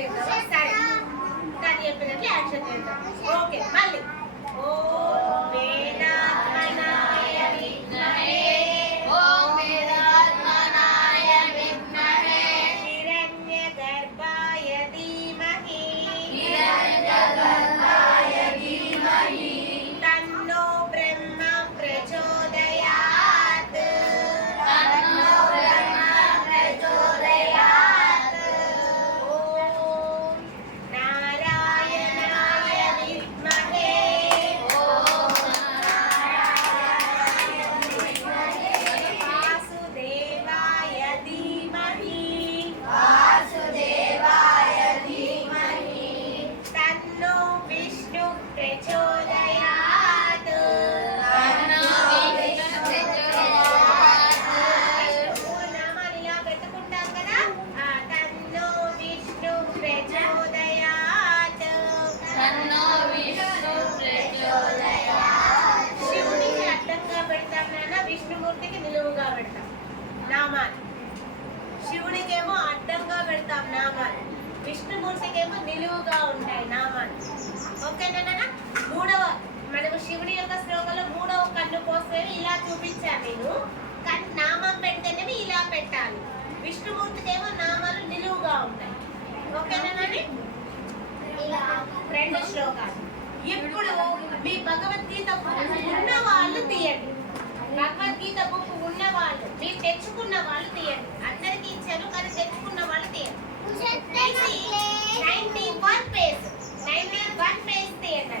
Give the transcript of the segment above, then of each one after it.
ఎట్లా చేస్తావో సరే దాన్ని చెప్పినట్లు యాక్షన్ చేద్దాం ఓకే మళ్ళీ ఓ పండ్లు కోసేవి ఇలా చూపించా నేను. కానీ నామం పెడితేనే ఇలా పెట్టాలి విష్ణుమూర్తికేమో నామాలు నిలువుగా ఉంటాయి. ఓకేనానండి ఇలా రెండు శ్లోకాలు. ఇప్పుడు మీ భగవద్గీత ఉన్న వాళ్ళు తీయండి. భగవద్గీత బుక్ ఉన్న వాళ్ళు మీరు తెచ్చుకున్న వాళ్ళు తీయండి. అందరికి ఇచ్చారు కానీ తెచ్చుకున్న వాళ్ళు తీయండి. Ninety one page ninety one page తీయండి.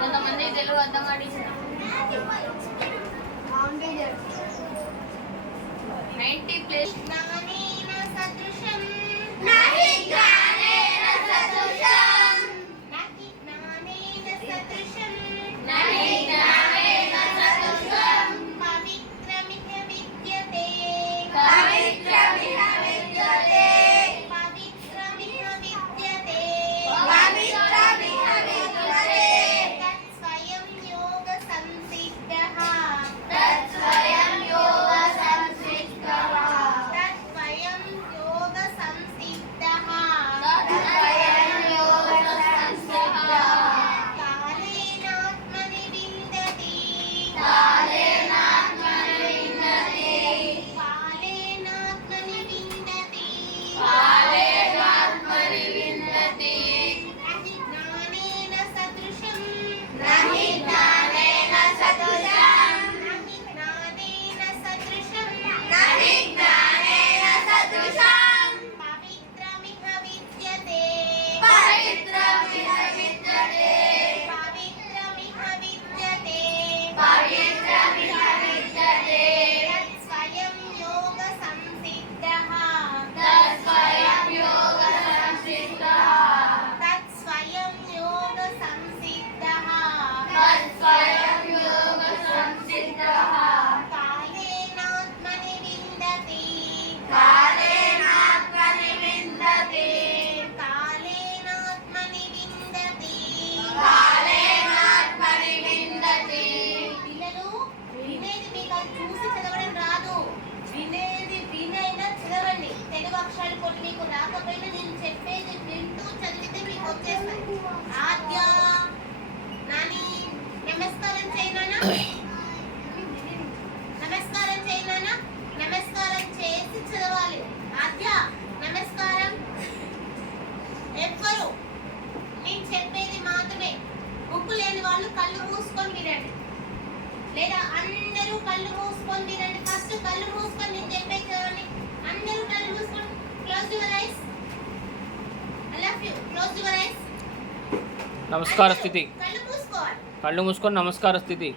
కొంతమంది తెలుగు అర్థం పాటించారు నైన్టీ ప్లేస్. సదృశం. మూసుకొని లేదా అందరూ కళ్ళు మూసుకొని ఫస్ట్ కళ్ళు మూసుకొని నేను చెప్పే అందరూ కళ్ళు మూసుకొని close your eyes I love you close your eyes నమస్కార స్థితి. కళ్ళు మూసుకోవాలి. కళ్ళు మూసుకొని నమస్కార స్థితి.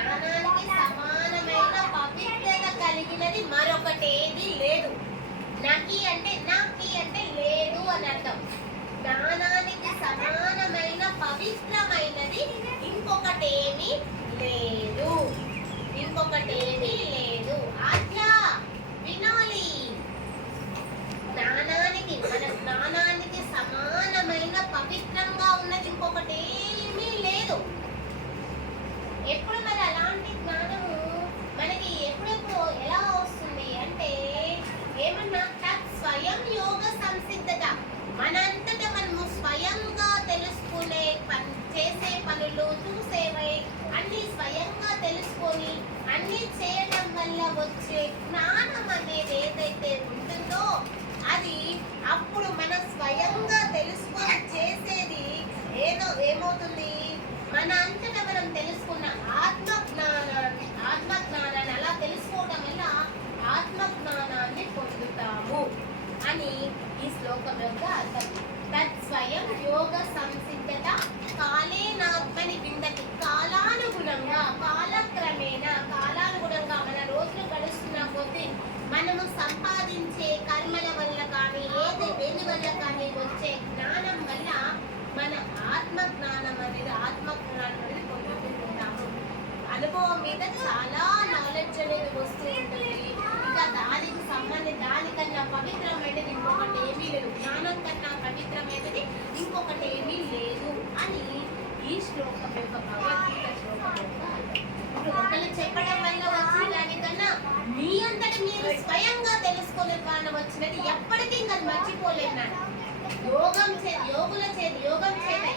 జ్ఞానానికి సమానమైన పవిత్రత కలిగినది మరొకటేది లేదు నకి అంటే నాకి అంటే లేదు అని అర్థం జ్ఞానానికి సమానమైన పవిత్రమైనది ఇంకొకటేమి లేదు. ఇంకొకటేమి వచ్చే జ్ఞానం అనేది ఏదైతే ఉంటుందో అది అప్పుడు మన స్వయంగా తెలుసుకొని చేసేది ఏదో ఏమవుతుంది? మన అంతట మనం తెలుసుకున్న ఆత్మ జ్ఞానాన్ని ఆత్మ జ్ఞానాన్ని అలా తెలుసుకోవడం వల్ల ఆత్మ జ్ఞానాన్ని పొందుతాము అని ఈ శ్లోకం యొక్క నేర్చుకోలేనా యోగం చే యోగుల చే యోగం చేత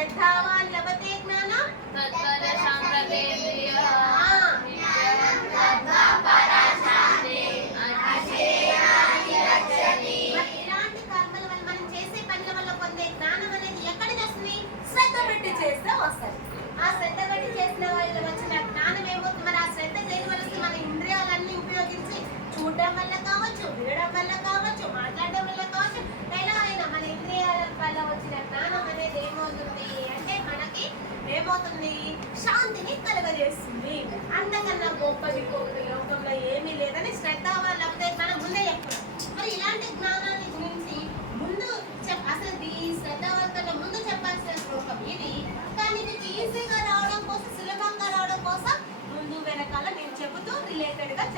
श्रद्धावान् लभते ज्ञानं ఇలాంటి కర్మల వల్ల మనం చేసే పనుల వల్ల పొందే జ్ఞానం అనేది ఎక్కడికి వస్తుంది? చేస్తే వస్తుంది. ఆ శ్రద్ధ పెట్టి చేసిన వాళ్ళు వచ్చిన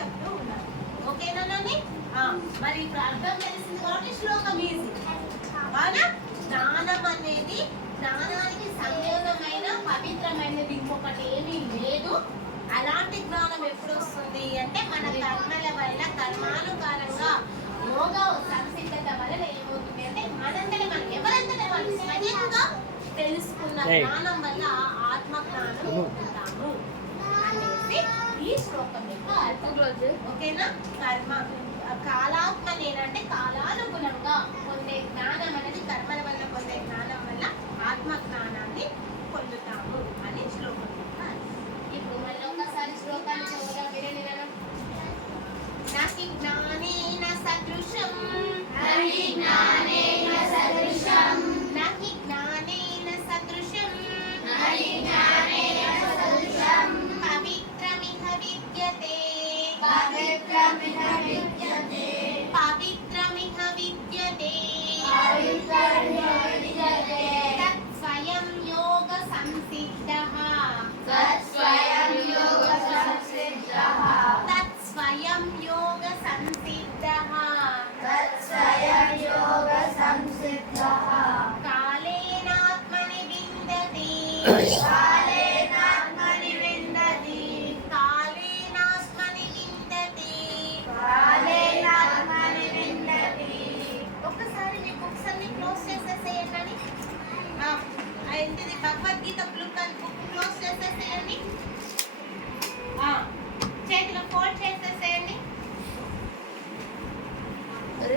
చెప్తూ ఓకేనానండి మరి ఇప్పుడు అర్థం తెలిసింది కాబట్టి శ్లోకం ఈజీ అవునా జ్ఞానం అనేది జ్ఞానానికి సంయోగమైన పవిత్రమైనది ఇంకొకటి ఏమీ లేదు. అలాంటి జ్ఞానం ఎప్పుడు వస్తుంది అంటే మన కర్మల వల్ల కర్మానుకారంగా యోగ సంసిద్ధత వలన ఏమవుతుంది అంటే మనంతలే మనం ఎవరంతలే వాళ్ళు స్వయంగా తెలుసుకున్న జ్ఞానం వల్ల ఆత్మ జ్ఞానం పొందుతాము. అనేసి ఈ శ్లోకం యొక్క అర్థం ఓకేనా కర్మ కాలాత్మ నేనంటే కాలానుగుణంగా పొందే జ్ఞానం అనేది కర్మల వల్ల పొందే జ్ఞానం వల్ల ఆత్మ జ్ఞానాన్ని పొందుతాము అని శ్లోకం యొక్క. ఇప్పుడు మళ్ళీ ఒకసారి శ్లోకాన్ని చదువుగా వినండి నాన్న. నాకి జ్ఞానేన సదృశం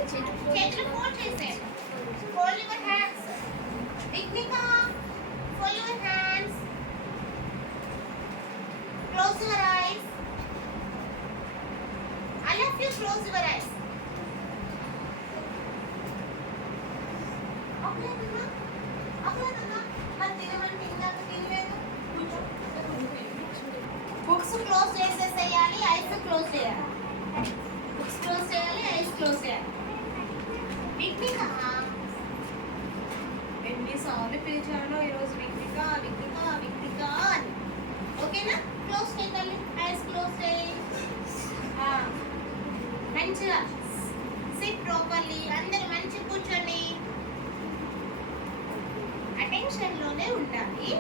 చేతులు ఫోల్డ్ చేసేయండి fold your hands Vighnika fold your hands close your eyes all of you close your eyes అప్పుడేనమ్మా అప్పుడేనమ్మా మరి తినమంటే ఇందాక తినలేదు కూర్చో బుక్స్ క్లోజ్ చేసేసేయాలి ఐస్ క్లోజ్ చేయాలి బుక్స్ క్లోజ్ చేయాలి ఐస్ క్లోజ్ చేయాలి విఘ్నిక ఎన్నిసార్లు పిలిచానో ఈరోజు విఘ్నిక విఘ్నిక విఘ్నిక అని ఓకేనా క్లోజ్ చేయాలి ఐస్ క్లోజ్ చేయి ఆ, మంచిగా సిట్ ప్రాపర్లీ అందరూ మంచి కూర్చోండి అటెన్షన్లోనే ఉండాలి.